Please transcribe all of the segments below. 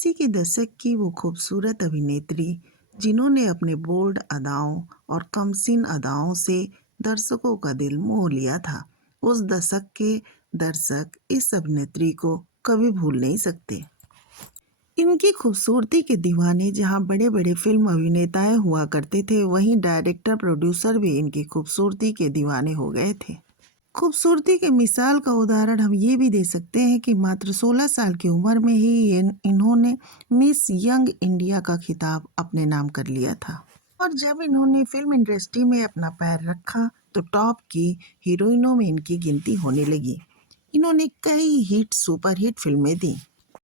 80 के दशक की वो खूबसूरत अभिनेत्री जिन्होंने अपने बोल्ड अदाओं और कमसीन अदाओं से दर्शकों का दिल मोह लिया था। उस दशक के दर्शक इस अभिनेत्री को कभी भूल नहीं सकते। इनकी खूबसूरती के दीवाने जहां बड़े बड़े फिल्म अभिनेताएं हुआ करते थे, वहीं डायरेक्टर प्रोड्यूसर भी इनकी खूबसूरती के दीवाने हो गए थे। खूबसूरती के मिसाल का उदाहरण हम ये भी दे सकते हैं कि मात्र 16 साल की उम्र में ही इन्होंने मिस यंग इंडिया का खिताब अपने नाम कर लिया था। और जब इन्होंने फिल्म इंडस्ट्री में अपना पैर रखा तो टॉप की हीरोइनों में इनकी गिनती होने लगी। इन्होंने कई हिट सुपर हिट फिल्में दी।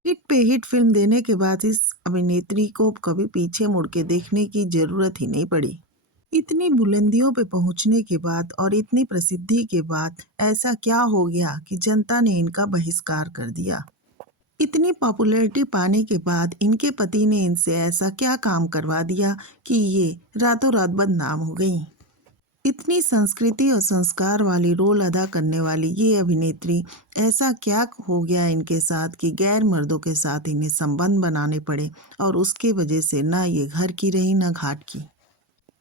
हिट पे हिट फिल्म देने के बाद इस अभिनेत्री को कभी पीछे मुड़ के देखने की जरूरत ही नहीं पड़ी। इतनी बुलंदियों पे पहुंचने के बाद और इतनी प्रसिद्धि के बाद ऐसा क्या हो गया कि जनता ने इनका बहिष्कार कर दिया। इतनी पॉपुलैरिटी पाने के बाद इनके पति ने इनसे ऐसा क्या काम करवा दिया कि ये रातों रात बदनाम हो गई। इतनी संस्कृति और संस्कार वाली रोल अदा करने वाली ये अभिनेत्री, ऐसा क्या हो गया इनके साथ कि गैर मर्दों के साथ इन्हें संबंध बनाने पड़े और उसके वजह से ना ये घर की रही ना घाट की।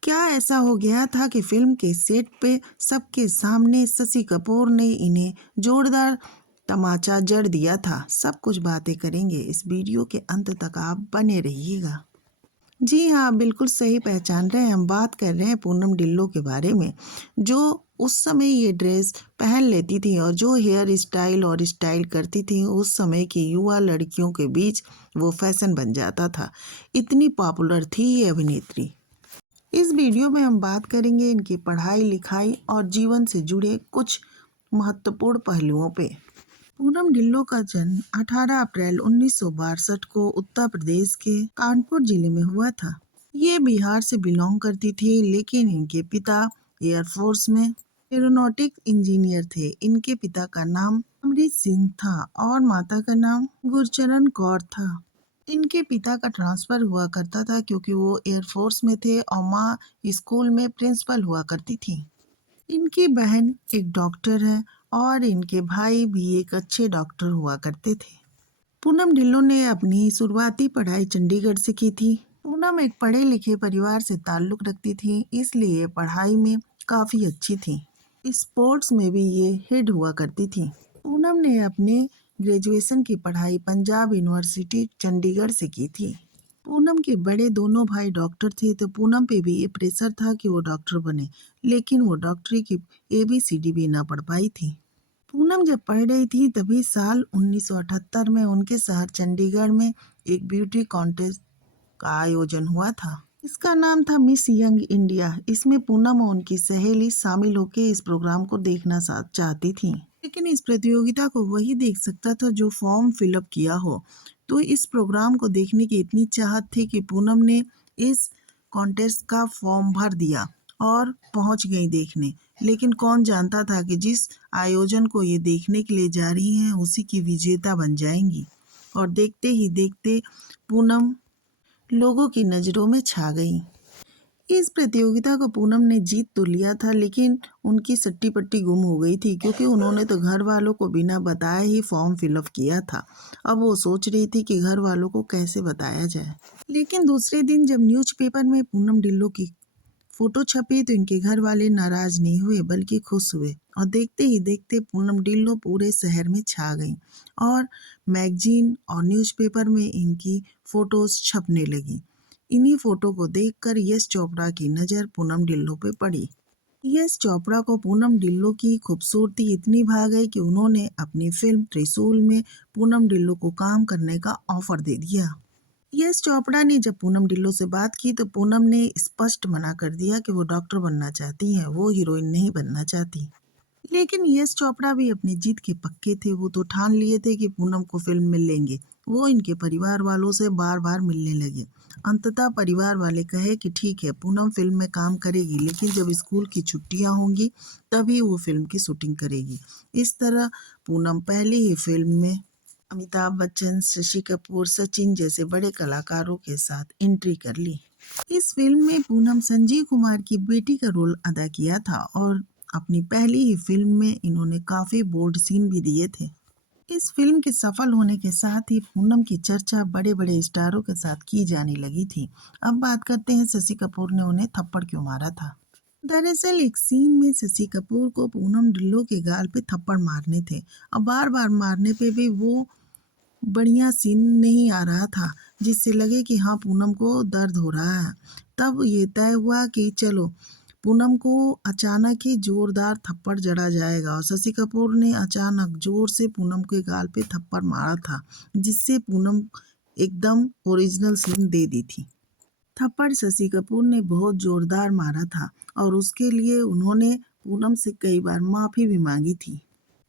क्या ऐसा हो गया था कि फिल्म के सेट पे सबके सामने शशि कपूर ने इन्हें जोरदार तमाचा जड़ दिया था। सब कुछ बातें करेंगे, इस वीडियो के अंत तक आप बने रहिएगा। जी हाँ, बिल्कुल सही पहचान रहे हैं, हम बात कर रहे हैं पूनम डिल्लो के बारे में, जो उस समय ये ड्रेस पहन लेती थी और जो हेयर स्टाइल और स्टाइल करती थी, उस समय की युवा लड़कियों के बीच वो फैशन बन जाता था। इतनी पॉपुलर थी ये अभिनेत्री। इस वीडियो में हम बात करेंगे इनकी पढ़ाई लिखाई और जीवन से जुड़े कुछ महत्वपूर्ण पहलुओं पे। पूनम ढिल्लों का जन्म 18 अप्रैल 1962 को उत्तर प्रदेश के कानपुर जिले में हुआ था। ये बिहार से बिलोंग करती थी, लेकिन इनके पिता एयरफोर्स में एरोनॉटिक इंजीनियर थे। इनके पिता का नाम अमरीत सिंह था और माता का नाम गुरचरण कौर था। इनके पिता का ट्रांसफर हुआ करता था क्योंकि वो एयरफोर्स में थे और माँ स्कूल में प्रिंसिपल हुआ करती थी। इनकी बहन एक डॉक्टर है और इनके भाई भी एक अच्छे डॉक्टर हुआ करते थे। पूनम ढिल्लों ने अपनी शुरुआती पढ़ाई चंडीगढ़ से की थी। पूनम एक पढ़े लिखे परिवार से ताल्लुक रखती थी, इसलिए पढ़ाई में काफ़ी अच्छी थी। स्पोर्ट्स में भी ये हेड हुआ करती थी। पूनम ने अपने ग्रेजुएशन की पढ़ाई पंजाब यूनिवर्सिटी चंडीगढ़ से की थी। पूनम के बड़े दोनों भाई डॉक्टर थे, तो पूनम पे भी ये प्रेशर था कि वो डॉक्टर बने, लेकिन वो डॉक्टरी की ABCD भी ना पढ़ पाई थी। पूनम जब पढ़ रही थी तभी साल 1978 में उनके शहर चंडीगढ़ में एक ब्यूटी कॉन्टेस्ट का आयोजन हुआ था। इसका नाम था मिस यंग इंडिया। इसमें पूनम और उनकी सहेली शामिल होकर इस प्रोग्राम को देखना चाहती थी, लेकिन इस प्रतियोगिता को वही देख सकता था जो फॉर्म फिलअप किया हो। तो इस प्रोग्राम को देखने की इतनी चाहत थी कि पूनम ने इस कॉन्टेस्ट का फॉर्म भर दिया और पहुंच गई देखने। लेकिन कौन जानता था कि जिस आयोजन को ये देखने के लिए जा रही हैं उसी की विजेता बन जाएंगी। और देखते ही देखते पूनम लोगों की नज़रों में छा गई। इस प्रतियोगिता को पूनम ने जीत तो लिया था, लेकिन उनकी सट्टी पट्टी गुम हो गई थी क्योंकि उन्होंने तो घर वालों को बिना बताए ही फॉर्म फिलअप किया था। अब वो सोच रही थी कि घर वालों को कैसे बताया जाए। लेकिन दूसरे दिन जब न्यूज़पेपर में पूनम ढिल्लों की फोटो छपी तो इनके घर वाले नाराज नहीं हुए बल्कि खुश हुए, और देखते ही देखते पूनम ढिल्लों पूरे शहर में छा गई और मैगजीन और न्यूज़पेपर में इनकी फोटोज छपने लगी। इन्हीं फोटो को देखकर यश चोपड़ा की नज़र पूनम ढिल्लों पे पड़ी। यश चोपड़ा को पूनम ढिल्लों की खूबसूरती इतनी भा गई कि उन्होंने अपनी फिल्म त्रिशूल में पूनम ढिल्लों को काम करने का ऑफर दे दिया। यश चोपड़ा ने जब पूनम ढिल्लों से बात की तो पूनम ने स्पष्ट मना कर दिया कि वो डॉक्टर बनना चाहती हैं, वो हीरोइन नहीं बनना चाहती। लेकिन यश चोपड़ा भी अपनी जीत के पक्के थे। वो तो ठान लिए थे कि पूनम को फिल्म में लेंगे। वो इनके परिवार वालों से बार बार मिलने लगे। अंततः परिवार वाले कहे कि ठीक है, पूनम फिल्म में काम करेगी, लेकिन जब स्कूल की छुट्टियां होंगी तभी वो फिल्म की शूटिंग करेगी। इस तरह पूनम पहली ही फिल्म में अमिताभ बच्चन, शशि कपूर, सचिन जैसे बड़े कलाकारों के साथ एंट्री कर ली। इस फिल्म में पूनम संजीव कुमार की बेटी का रोल अदा किया था और अपनी पहली ही फिल्म में इन्होंने काफी बोल्ड सीन भी दिए थे। इस फिल्म के सफल होने के साथ ही पूनम की चर्चा बड़े बड़े स्टारों के साथ की जाने लगी थी। अब बात करते हैं शशि कपूर ने उन्हें थप्पड़ क्यों मारा था। दरअसल एक सीन में शशि कपूर को पूनम ढिल्लों के गाल पे थप्पड़ मारने थे। अब बार बार मारने पे भी वो बढ़िया सीन नहीं आ रहा था जिससे लगे कि हाँ पूनम को दर्द हो रहा है। तब ये तय हुआ कि चलो पूनम को अचानक ही जोरदार थप्पड़ जड़ा जाएगा और शशि कपूर ने अचानक जोर से पूनम के गाल पे थप्पड़ मारा था जिससे पूनम एकदम ओरिजिनल सीन दे दी थी। थप्पड़ शशि कपूर ने बहुत जोरदार मारा था और उसके लिए उन्होंने पूनम से कई बार माफी भी मांगी थी।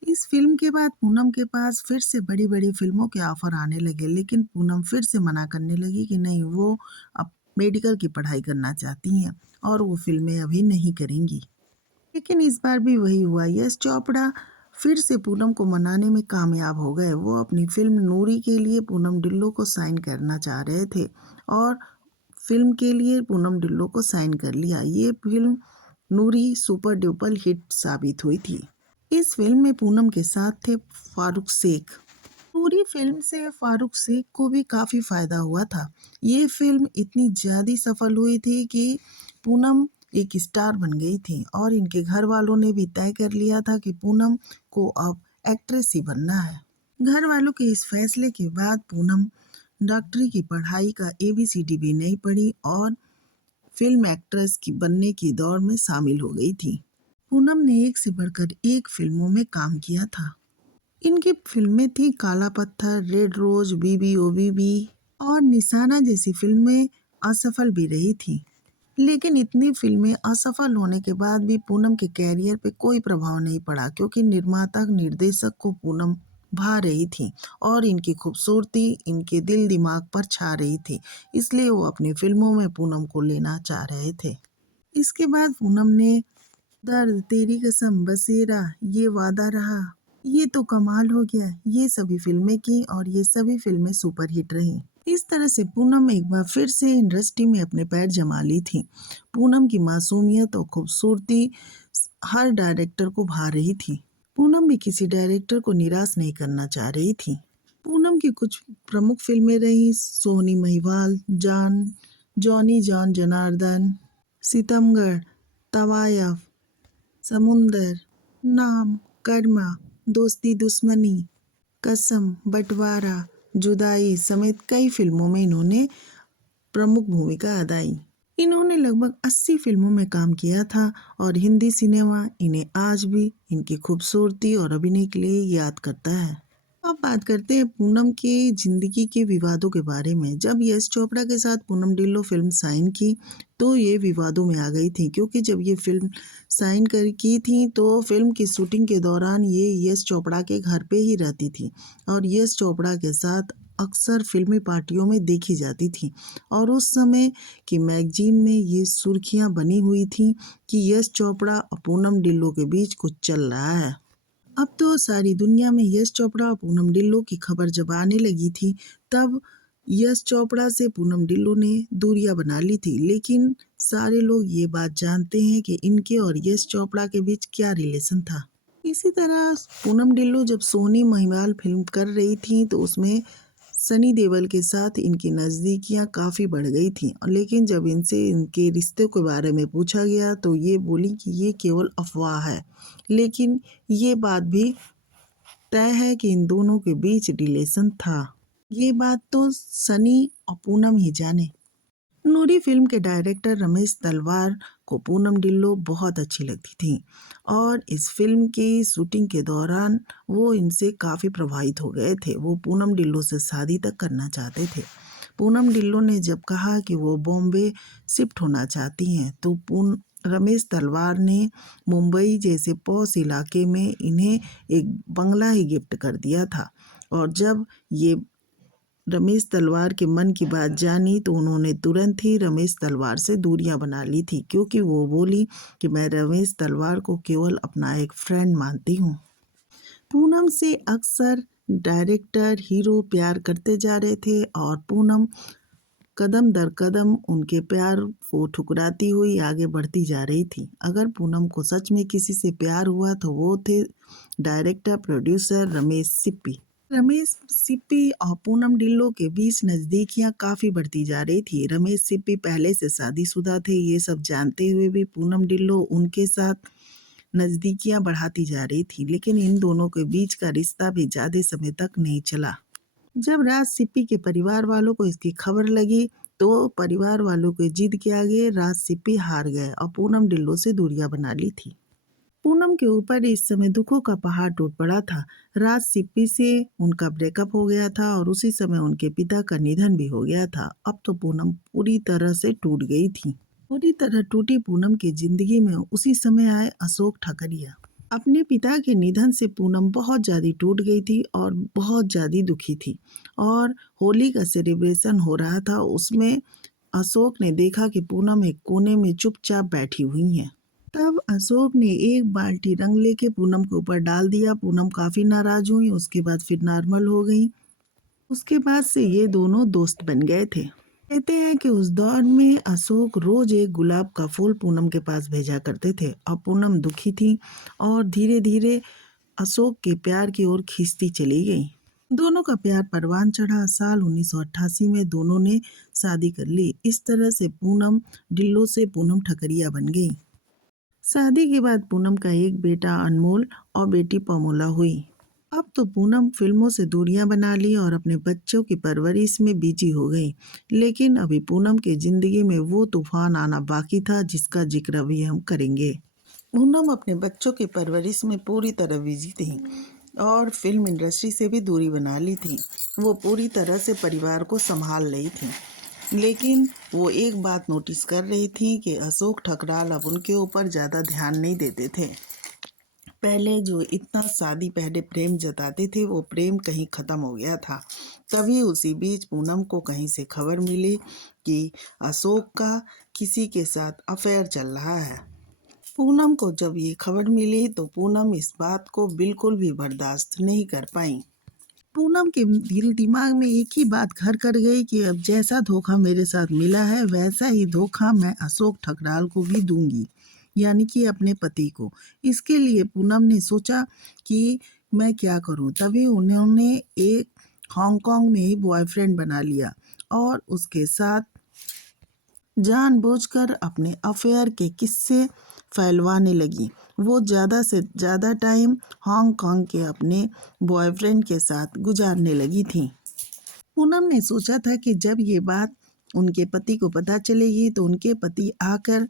इस फिल्म के बाद पूनम के पास फिर से बड़ी बड़ी फिल्मों के ऑफर आने लगे लेकिन पूनम फिर से मना करने लगी कि नहीं वो अब मेडिकल की पढ़ाई करना चाहती हैं और वो फिल्में अभी नहीं करेंगी। लेकिन इस बार भी वही हुआ। यश चोपड़ा फिर से पूनम को मनाने में कामयाब हो गए। वो अपनी फिल्म नूरी के लिए पूनम डिल्लो को साइन करना चाह रहे थे और फिल्म के लिए पूनम डिल्लो को साइन कर लिया। ये फिल्म नूरी सुपर डुपर हिट साबित हुई थी। इस फिल्म में पूनम के साथ थे फारूक शेख। पूरी फिल्म से फारूक शेख को भी काफी फायदा हुआ था। ये फिल्म इतनी ज्यादा सफल हुई थी कि पूनम एक स्टार बन गई थी और इनके घर वालों ने भी तय कर लिया था कि पूनम को अब एक्ट्रेस ही बनना है। घर वालों के इस फैसले के बाद पूनम डॉक्टरी की पढ़ाई का ABCD भी नहीं पढ़ी और फिल्म एक्ट्रेस की बनने की दौड़ में शामिल हो गई थी। पूनम ने एक से बढ़कर एक फिल्मों में काम किया था। इनकी फिल्में थी काला पत्थर, रेड रोज, बीबी ओ बीबी और निशाना जैसी फिल्में असफल भी रही थी। लेकिन इतनी फिल्में असफल होने के बाद भी पूनम के कैरियर पे कोई प्रभाव नहीं पड़ा क्योंकि निर्माता निर्देशक को पूनम भा रही थी और इनकी खूबसूरती इनके दिल दिमाग पर छा रही थी। इसलिए वो अपनी फिल्मों में पूनम को लेना चाह रहे थे। इसके बाद पूनम ने दर्द, तेरी कसम, बसेरा, ये वादा रहा, ये तो कमाल हो गया, ये सभी फिल्में की और ये सभी फिल्में सुपरहिट रहीं। इस तरह से पूनम एक बार फिर से इंडस्ट्री में अपने पैर जमा ली थी। पूनम की मासूमियत और खूबसूरती हर डायरेक्टर को भा रही थी। पूनम भी किसी डायरेक्टर को निराश नहीं करना चाह रही थी। पूनम की कुछ प्रमुख फिल्में रहीं सोनी महिवाल, जान, जॉनी जॉन जनार्दन, सितमगढ़, तवायफ, समुंदर, नाम, कर्मा, दोस्ती दुश्मनी, कसम, बंटवारा, जुदाई समेत कई फिल्मों में इन्होंने प्रमुख भूमिका अदाई। इन्होंने लगभग 80 फिल्मों में काम किया था और हिंदी सिनेमा इन्हें आज भी इनकी खूबसूरती और अभिनय के लिए याद करता है। अब बात करते हैं पूनम की जिंदगी के विवादों के बारे में। जब यश चोपड़ा के साथ पूनम डिल्लो फिल्म साइन की तो ये विवादों में आ गई थी क्योंकि जब ये फिल्म साइन कर की थी तो फिल्म की शूटिंग के दौरान ये यश चोपड़ा के घर पे ही रहती थी और यश चोपड़ा के साथ अक्सर फिल्मी पार्टियों में देखी जाती थी और उस समय की मैगजीन में ये सुर्खियां बनी हुई थी कि यश चोपड़ा और पूनम डिल्लो के बीच कुछ चल रहा है। अब तो सारी दुनिया में यश चोपड़ा और पूनम डिल्लो की खबर जब आने लगी थी तब यश चोपड़ा से पूनम डिल्लो ने दूरियां बना ली थी। लेकिन सारे लोग ये बात जानते हैं कि इनके और यश चोपड़ा के बीच क्या रिलेशन था। इसी तरह पूनम डिल्लो जब सोनी महिवाल फिल्म कर रही थी तो उसमें सनी देओल के साथ इनकी नज़दीकियां काफ़ी बढ़ गई थी लेकिन जब इनसे इनके रिश्ते के बारे में पूछा गया तो ये बोली कि ये केवल अफवाह है। लेकिन ये बात भी तय है कि इन दोनों के बीच रिलेशन था। ये बात तो सनी और पूनम ही जाने। नूरी फिल्म के डायरेक्टर रमेश तलवार को पूनम डिल्लो बहुत अच्छी लगती थी और इस फिल्म की शूटिंग के दौरान वो इनसे काफ़ी प्रभावित हो गए थे। वो पूनम डिल्लो से शादी तक करना चाहते थे। पूनम डिल्लो ने जब कहा कि वो बॉम्बे शिफ्ट होना चाहती हैं तो रमेश तलवार ने मुंबई जैसे पॉश इलाके में इन्हें एक बंगला ही गिफ्ट कर दिया था और जब ये रमेश तलवार के मन की बात जानी तो उन्होंने तुरंत ही रमेश तलवार से दूरियां बना ली थी क्योंकि वो बोली कि मैं रमेश तलवार को केवल अपना एक फ्रेंड मानती हूँ। पूनम से अक्सर डायरेक्टर हीरो प्यार करते जा रहे थे और पूनम कदम दर कदम उनके प्यार को ठुकराती हुई आगे बढ़ती जा रही थी। अगर पूनम को सच में किसी से प्यार हुआ तो वो थे डायरेक्टर प्रोड्यूसर रमेश सिप्पी। रमेश सिप्पी और पूनम ढिल्लों के बीच नजदीकियां काफी बढ़ती जा रही थी। रमेश सिप्पी पहले से शादीशुदा थे, ये सब जानते हुए भी पूनम ढिल्लों उनके साथ नजदीकियां बढ़ाती जा रही थी, लेकिन इन दोनों के बीच का रिश्ता भी ज्यादा समय तक नहीं चला। जब राज सिप्पी के परिवार वालों को इसकी खबर लगी, तो परिवार वालों के जिद के आगे राज सिप्पी हार गए और पूनम ढिल्लों से दूरियां बना ली थी। पूनम के ऊपर इस समय दुखों का पहाड़ टूट पड़ा था। राज सिप्पी से उनका ब्रेकअप हो गया था और उसी समय उनके पिता का निधन भी हो गया था। अब तो पूनम पूरी तरह से टूट गई थी। पूरी तरह टूटी पूनम की जिंदगी में उसी समय आए अशोक ठकरिया। अपने पिता के निधन से पूनम बहुत ज्यादा टूट गई थी और बहुत ज्यादा दुखी थी। और होली का सेलिब्रेशन हो रहा था, उसमें अशोक ने देखा कि पूनम एक कोने में चुपचाप बैठी हुई है। तब अशोक ने एक बाल्टी रंग लेके पूनम के ऊपर डाल दिया। पूनम काफी नाराज हुई, उसके बाद फिर नॉर्मल हो गई। उसके बाद से ये दोनों दोस्त बन गए थे। कहते हैं कि उस दौर में अशोक रोज एक गुलाब का फूल पूनम के पास भेजा करते थे और पूनम दुखी थी और धीरे धीरे अशोक के प्यार की ओर खींचती चली गई। दोनों का प्यार परवान चढ़ा। साल 1988 में दोनों ने शादी कर ली। इस तरह से पूनम ढिल्लों से पूनम ठकरिया बन गई। शादी के बाद पूनम का एक बेटा अनमोल और बेटी पमोला हुई। अब तो पूनम फिल्मों से दूरियां बना ली और अपने बच्चों की परवरिश में बिजी हो गई। लेकिन अभी पूनम के जिंदगी में वो तूफान आना बाकी था जिसका जिक्र अभी हम करेंगे। पूनम अपने बच्चों की परवरिश में पूरी तरह बिजी थी और फिल्म इंडस्ट्री से भी दूरी बना ली थी। वो पूरी तरह से परिवार को संभाल रही थी, लेकिन वो एक बात नोटिस कर रही थी कि अशोक ठकराल अब उनके ऊपर ज़्यादा ध्यान नहीं देते थे। पहले जो इतना शादी पहले प्रेम जताते थे, वो प्रेम कहीं ख़त्म हो गया था। तभी उसी बीच पूनम को कहीं से खबर मिली कि अशोक का किसी के साथ अफेयर चल रहा है। पूनम को जब ये खबर मिली तो पूनम इस बात को बिल्कुल भी बर्दाश्त नहीं कर पाई। पूनम के दिल दिमाग में एक ही बात घर कर गई कि अब जैसा धोखा मेरे साथ मिला है, वैसा ही धोखा मैं अशोक ठकराल को भी दूंगी, यानी कि अपने पति को। इसके लिए पूनम ने सोचा कि मैं क्या करूं। तभी उन्होंने एक हांगकांग में ही बॉयफ्रेंड बना लिया और उसके साथ जानबूझकर अपने अफेयर के किस्से फैलवाने लगी। वो ज़्यादा से ज़्यादा टाइम हांगकांग के अपने बॉयफ्रेंड के साथ गुजारने लगी थी। पूनम ने सोचा था कि जब ये बात उनके पति को पता चलेगी तो उनके पति आकर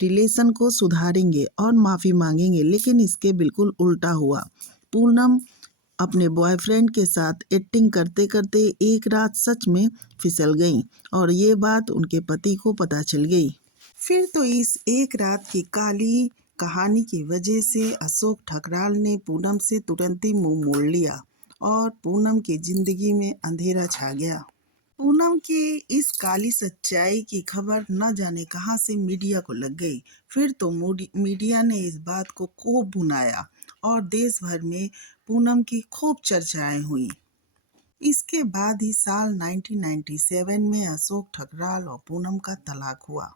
रिलेशन को सुधारेंगे और माफ़ी मांगेंगे, लेकिन इसके बिल्कुल उल्टा हुआ। पूनम अपने बॉयफ्रेंड के साथ एक्टिंग करते करते एक रात सच में फिसल गई और ये बात उनके पति को पता चल गई। फिर तो इस एक रात की काली कहानी की वजह से अशोक ठकराल ने पूनम से तुरंत ही मुंह मोड़ लिया और पूनम की जिंदगी में अंधेरा छा गया। पूनम की इस काली सच्चाई की खबर न जाने कहां से मीडिया को लग गई। फिर तो मीडिया ने इस बात को खूब भुनाया और देश भर में पूनम की खूब चर्चाएं हुई। इसके बाद ही साल 1997 में अशोक ठकराल और पूनम का तलाक हुआ।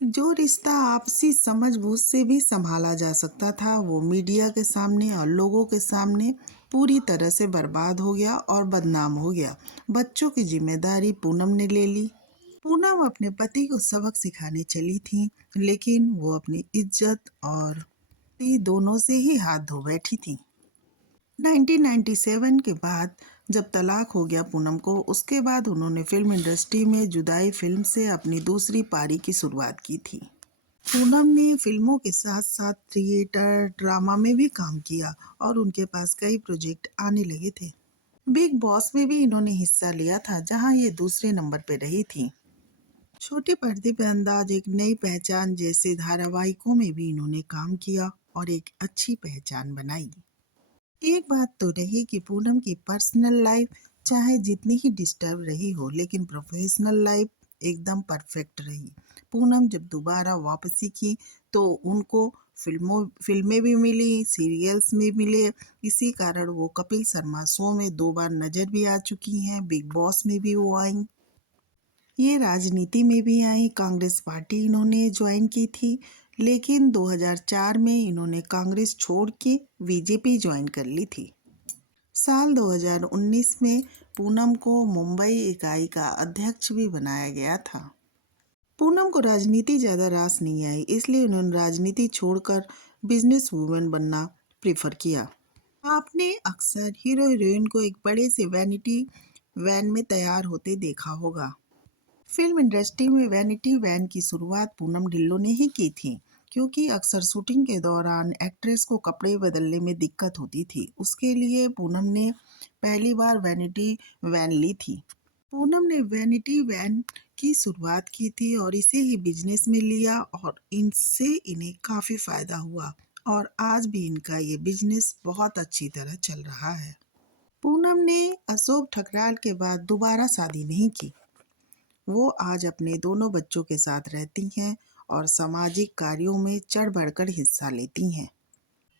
जो रिश्ता आपसी समझबूझ से भी संभाला जा सकता था, वो मीडिया के सामने और लोगों के सामने पूरी तरह से बर्बाद हो गया और बदनाम हो गया। बच्चों की जिम्मेदारी पूनम ने ले ली। पूनम अपने पति को सबक सिखाने चली थी, लेकिन वो अपनी इज्जत और पति दोनों से ही हाथ धो बैठी थी। 1997 के बाद जब तलाक हो गया पूनम को, उसके बाद उन्होंने फिल्म इंडस्ट्री में जुदाई फिल्म से अपनी दूसरी पारी की शुरुआत की थी। पूनम ने फिल्मों के साथ साथ थिएटर ड्रामा में भी काम किया और उनके पास कई प्रोजेक्ट आने लगे थे। बिग बॉस में भी इन्होंने हिस्सा लिया था, जहां ये दूसरे नंबर पर रही थी। छोटे पर्दे पे अंदाज, एक नई पहचान जैसे धारावाहिकों में भी इन्होंने काम किया और एक अच्छी पहचान बनाई। एक बात तो रही कि पूनम की पर्सनल लाइफ चाहे जितनी ही डिस्टर्ब रही हो, लेकिन प्रोफेशनल लाइफ एकदम परफेक्ट रही। पूनम जब दोबारा वापसी की तो उनको फिल्में भी मिली, सीरियल्स में मिले। इसी कारण वो कपिल शर्मा शो में 2 बार नजर भी आ चुकी हैं। बिग बॉस में भी वो आई। ये राजनीति में भी आई। कांग्रेस पार्टी इन्होंने ज्वाइन की थी, लेकिन 2004 में इन्होंने कांग्रेस छोड़ के बीजेपी ज्वाइन कर ली थी। साल 2019 में पूनम को मुंबई इकाई का अध्यक्ष भी बनाया गया था। पूनम को राजनीति ज़्यादा रास नहीं आई, इसलिए उन्होंने राजनीति छोड़कर बिजनेस वूमेन बनना प्रेफर किया। आपने अक्सर हीरो हीरोइन को एक बड़े से वैनिटी वैन में तैयार होते देखा होगा। फिल्म इंडस्ट्री में वैनिटी वैन की शुरुआत पूनम ढिल्लों ने ही की थी, क्योंकि अक्सर शूटिंग के दौरान एक्ट्रेस को कपड़े बदलने में दिक्कत होती थी। उसके लिए पूनम ने पहली बार वैनिटी वैन ली थी। पूनम ने वैनिटी वैन की शुरुआत की थी और इसे ही बिजनेस में लिया और इनसे इन्हें काफ़ी फ़ायदा हुआ और आज भी इनका ये बिजनेस बहुत अच्छी तरह चल रहा है। पूनम ने अशोक ठकराल के बाद दोबारा शादी नहीं की। वो आज अपने दोनों बच्चों के साथ रहती हैं और सामाजिक कार्यों में चढ़ बढ़कर हिस्सा लेती हैं।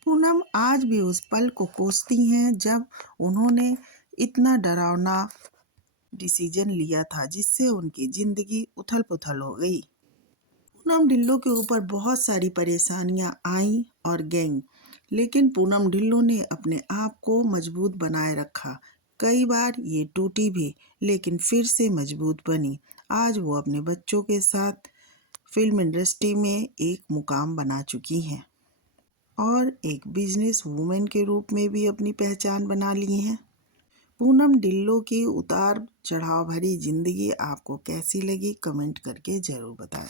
पूनम आज भी उस पल को कोसती हैं जब उन्होंने इतना डरावना डिसीजन लिया था जिससे उनकी जिंदगी उथल पुथल हो गई। पूनम ढिल्लों के ऊपर बहुत सारी परेशानियां आईं और गईं, लेकिन पूनम ढिल्लों ने अपने आप को मजबूत बनाए रखा। कई बार ये टूटी भी, लेकिन फिर से मजबूत बनी। आज वो अपने बच्चों के साथ फिल्म इंडस्ट्री में एक मुकाम बना चुकी हैं और एक बिजनेस वूमेन के रूप में भी अपनी पहचान बना ली हैं। पूनम ढिल्लों की उतार चढ़ाव भरी जिंदगी आपको कैसी लगी, कमेंट करके जरूर बताएं।